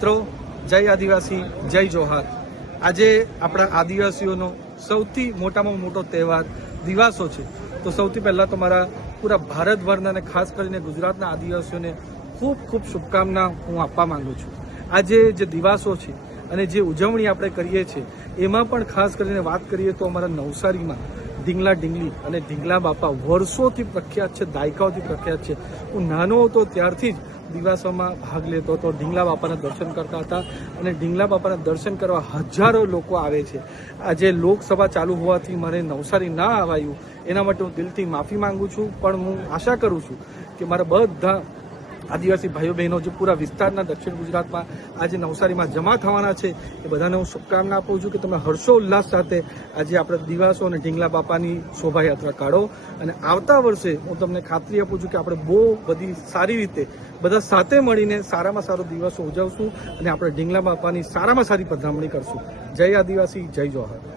મિત્રો, જય આદિવાસી, જય જોહાર। આજે આપણા આદિવાસીઓનો સૌથી મોટામાં મોટો તહેવાર દિવાસો છે। તો સૌથી પહેલાં તો મારા પૂરા ભારતભરના અને ખાસ કરીને ગુજરાતના આદિવાસીઓને ખૂબ ખૂબ શુભકામના હું આપવા માંગુ છું। આજે જે દિવાસો છે અને જે ઉજવણી આપણે કરીએ છીએ એમાં પણ ખાસ કરીને વાત કરીએ તો અમારા નવસારીમાં ઢીંગલા ઢીંગલી અને ઢીંગલા બાપા વર્ષોથી પ્રખ્યાત છે, દાયકાઓથી પ્રખ્યાત છે। હું નાનો હતો ત્યારથી જ દિવાસોમાં ભાગ લેતો હતો, ઢીંગલા બાપાના દર્શન કરતા હતા અને ઢીંગલા બાપાના દર્શન કરવા હજારો લોકો આવે છે। આજે લોકસભા ચાલુ હોવાથી મને નવસારી ના આવાયું એના માટે હું દિલથી માફી માંગુ છું, પણ હું આશા કરું છું કે મારા બધા આદિવાસી ભાઈઓ બહેનો જે પૂરા વિસ્તારના દક્ષિણ ગુજરાતમાં આજે નવસારીમાં જમા થવાના છે એ બધાને હું શુભકામના આપું છું કે તમે હર્ષોલ્લાસ સાથે આજે આપણે દિવાસો અને ઢીંગલા બાપાની શોભાયાત્રા કાઢો અને આવતા વર્ષે હું તમને ખાતરી આપું છું કે આપણે બહુ બધી સારી રીતે બધા સાથે મળીને સારામાં સારો દિવસો ઉજવશું અને આપણે ઢીંગલા બાપાની સારામાં સારી પધરામણી કરશું। જય આદિવાસી, જય જોહાર।